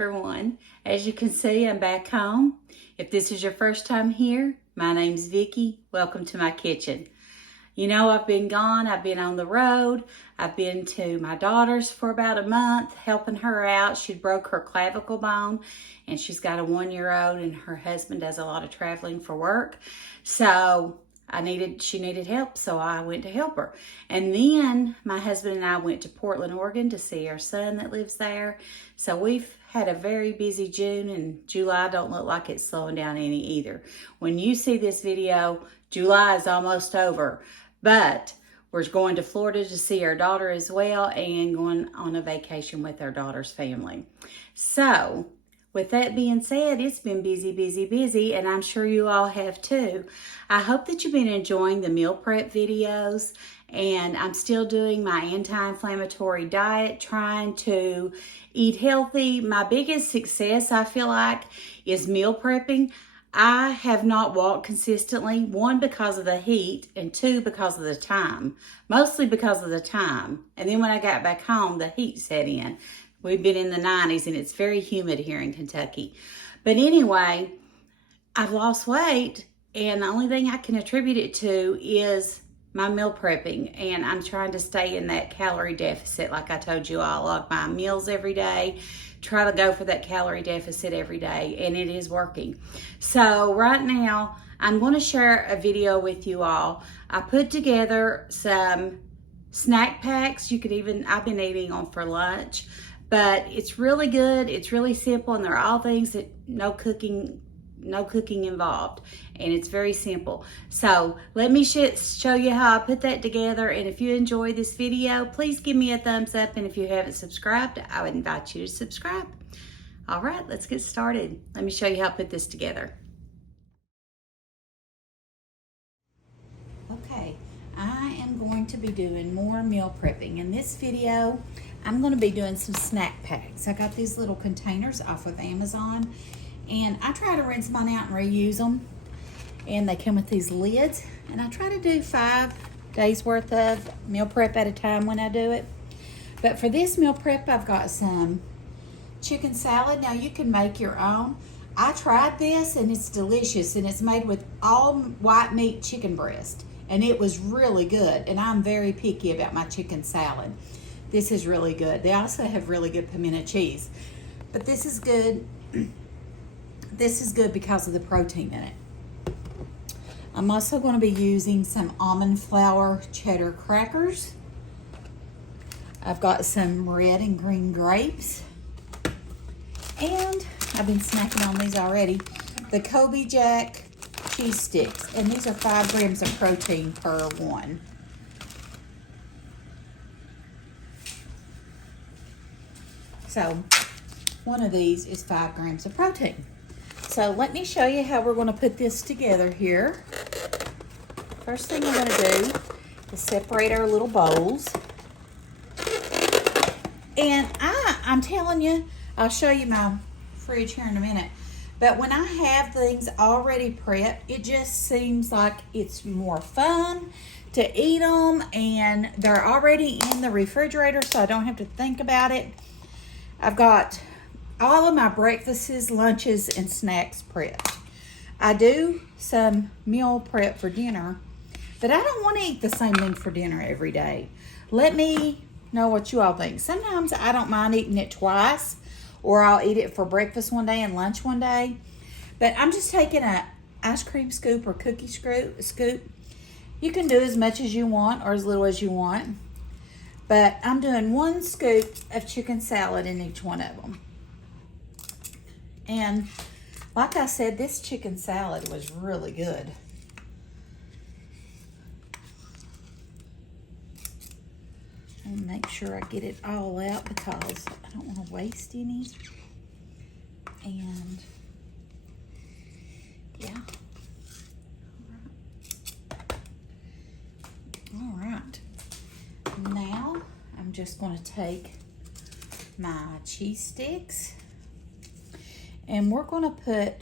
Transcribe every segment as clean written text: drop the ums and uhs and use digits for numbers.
everyone. As you can see, I'm back home. If this is your first time here, my name's Vickie. Welcome to my kitchen. You know, I've been gone. I've been on the road. I've been to my daughter's for about a month, helping her out. She broke her clavicle bone, and she's got a 1-year-old, and her husband does a lot of traveling for work. So she needed help, so I went to help her. And then my husband and I went to Portland, Oregon to see our son that lives there. So we've had a very busy June, and July don't look like it's slowing down any either. When you see this video, July is almost over, but we're going to Florida to see our daughter as well and going on a vacation with our daughter's family. So with that being said, it's been busy, busy, busy, and I'm sure you all have too. I hope that you've been enjoying the meal prep videos, and I'm still doing my anti-inflammatory diet, trying to eat healthy. My biggest success, I feel like, is meal prepping. I have not walked consistently, 1, because of the heat, and 2, because of the time. Mostly because of the time. And then when I got back home, the heat set in. We've been in the 90s, and it's very humid here in Kentucky. But anyway, I've lost weight, and the only thing I can attribute it to is my meal prepping. And I'm trying to stay in that calorie deficit, like I told you all. I log my meals every day, try to go for that calorie deficit every day, and it is working. So right now, I'm going to share a video with you all. I put together some snack packs. I've been eating them for lunch. But it's really good, it's really simple, and they're all things that no cooking involved. And it's very simple. So let me show you how I put that together. And if you enjoy this video, please give me a thumbs up. And if you haven't subscribed, I would invite you to subscribe. All right, let's get started. Let me show you how I put this together. Okay, I am going to be doing more meal prepping. In this video, I'm going to be doing some snack packs. I got these little containers off of Amazon, and I try to rinse mine out and reuse them. And they come with these lids, and I try to do 5 days worth of meal prep at a time when I do it. But for this meal prep, I've got some chicken salad. Now you can make your own. I tried this, and it's delicious, and it's made with all white meat chicken breast, and it was really good. And I'm very picky about my chicken salad. This is really good. They also have really good pimento cheese. But this is good. This is good because of the protein in it. I'm also going to be using some almond flour cheddar crackers. I've got some red and green grapes. And I've been snacking on these already. The Kobe Jack cheese sticks. And these are 5 grams of protein per one. So one of these is 5 grams of protein. So let me show you how we're going to put this together here. First thing we're going to do is separate our little bowls. And I'm telling you, I'll show you my fridge here in a minute. But when I have things already prepped, it just seems like it's more fun to eat them. And they're already in the refrigerator, so I don't have to think about it. I've got all of my breakfasts, lunches, and snacks prepped. I do some meal prep for dinner, but I don't want to eat the same thing for dinner every day. Let me know what you all think. Sometimes I don't mind eating it twice, or I'll eat it for breakfast one day and lunch one day. But I'm just taking an ice cream scoop or cookie scoop. You can do as much as you want or as little as you want. But I'm doing 1 scoop of chicken salad in each one of them. And like I said, this chicken salad was really good. And make sure I get it all out because I don't want to waste any. And yeah. All right. Now I'm just going to take my cheese sticks, and we're going to put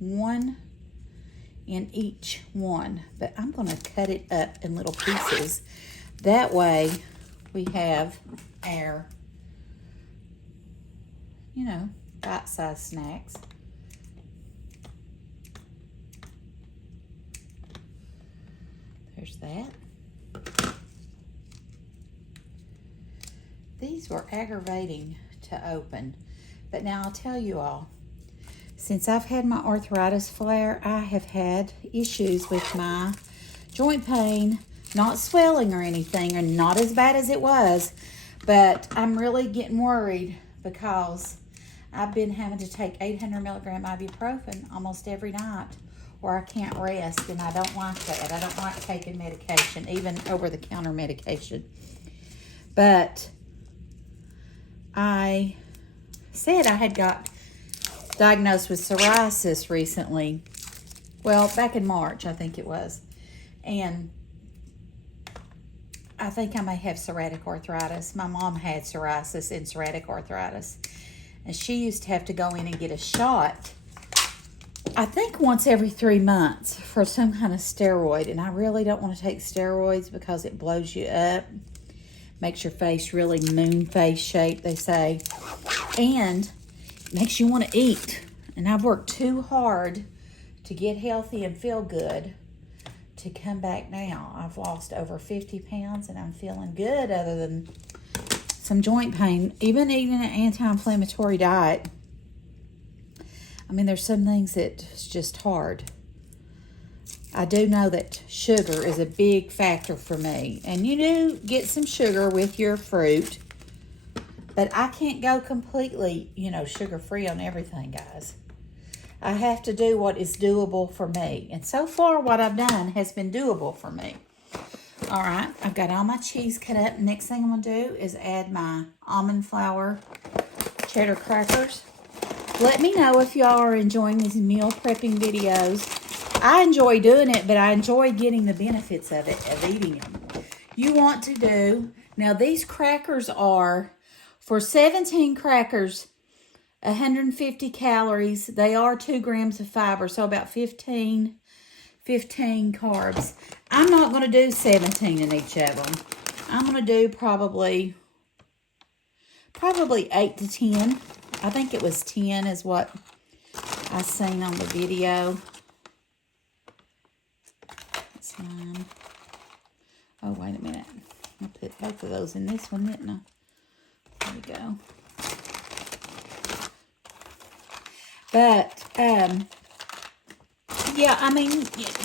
1 in each one, but I'm going to cut it up in little pieces. That way we have our, bite-sized snacks. There's that. These were aggravating to open, but now I'll tell you all, since I've had my arthritis flare, I have had issues with my joint pain, not swelling or anything, or not as bad as it was, but I'm really getting worried because I've been having to take 800 milligram ibuprofen almost every night, or I can't rest, and I don't like that. I don't like taking medication, even over-the-counter medication. But I said I had got diagnosed with psoriasis recently. Well, back in March, I think it was. And I think I may have psoriatic arthritis. My mom had psoriasis and psoriatic arthritis. And she used to have to go in and get a shot, I think once every 3 months, for some kind of steroid. And I really don't want to take steroids because it blows you up. Makes your face really moon face shape, they say. And makes you want to eat. And I've worked too hard to get healthy and feel good to come back now. I've lost over 50 pounds and I'm feeling good, other than some joint pain. Even eating an anti-inflammatory diet, I mean, there's some things that's just hard. I do know that sugar is a big factor for me. And you do get some sugar with your fruit. But I can't go completely, sugar-free on everything, guys. I have to do what is doable for me. And so far, what I've done has been doable for me. All right, I've got all my cheese cut up. Next thing I'm going to do is add my almond flour cheddar crackers. Let me know if y'all are enjoying these meal prepping videos. I enjoy doing it, but I enjoy getting the benefits of it, of eating them. You want to do, now these crackers are, for 17 crackers, 150 calories. They are 2 grams of fiber, so about 15 carbs. I'm not going to do 17 in each of them. I'm going to do probably 8 to 10. I think it was 10 is what I seen on the video. That's mine. Oh, wait a minute. I put both of those in this one, didn't I? There we go. But, yeah, I mean,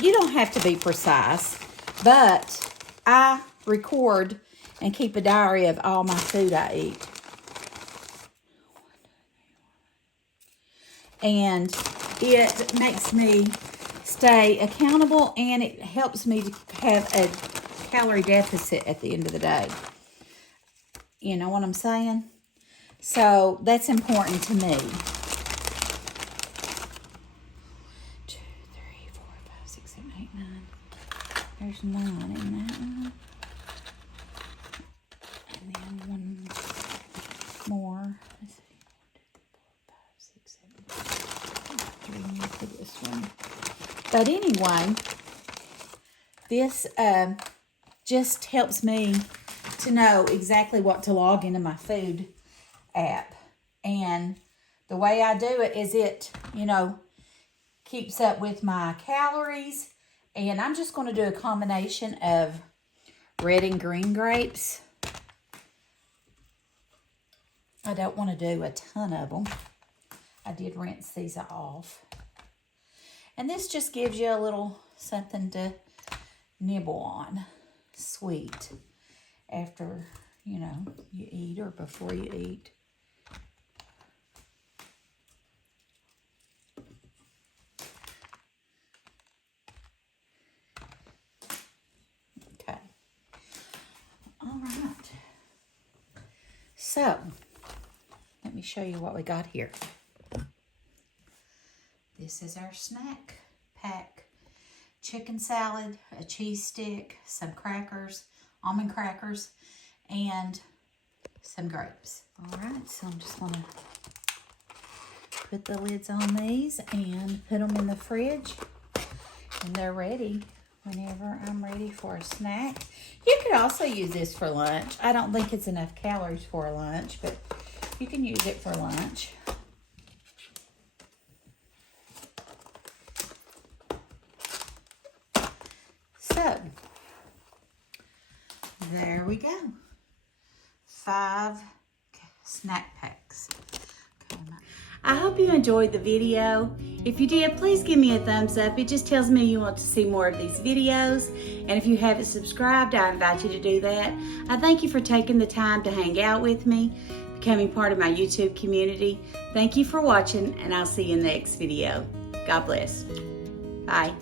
you don't have to be precise, but I record and keep a diary of all my food I eat. And it makes me stay accountable, and it helps me to have a calorie deficit at the end of the day. You know what I'm saying? So that's important to me. 2, 3, 4, 5, 6, 7, 8, 9. There's 9 in that one. And then one more. Let's see. 1, 2, 3, 4, 5, 6, 7, 3 more for this one. But anyway, this just helps me to know exactly what to log into my food app. And the way I do it is it, keeps up with my calories. And I'm just going to do a combination of red and green grapes. I don't want to do a ton of them. I did rinse these off. And this just gives you a little something to nibble on. Sweet. After, you eat or before you eat. Okay. All right. So, let me show you what we got here. This is our snack pack. Chicken salad, a cheese stick, some crackers, almond crackers, and some grapes. All right, so I'm just going to put the lids on these and put them in the fridge. And they're ready whenever I'm ready for a snack. You could also use this for lunch. I don't think it's enough calories for a lunch, but you can use it for lunch. So, there we go. 5 snack packs. I hope you enjoyed the video. If you did, please give me a thumbs up. It just tells me you want to see more of these videos. And if you haven't subscribed, I invite you to do that. I thank you for taking the time to hang out with me, becoming part of my YouTube community. Thank you for watching, and I'll see you in the next video. God bless. Bye.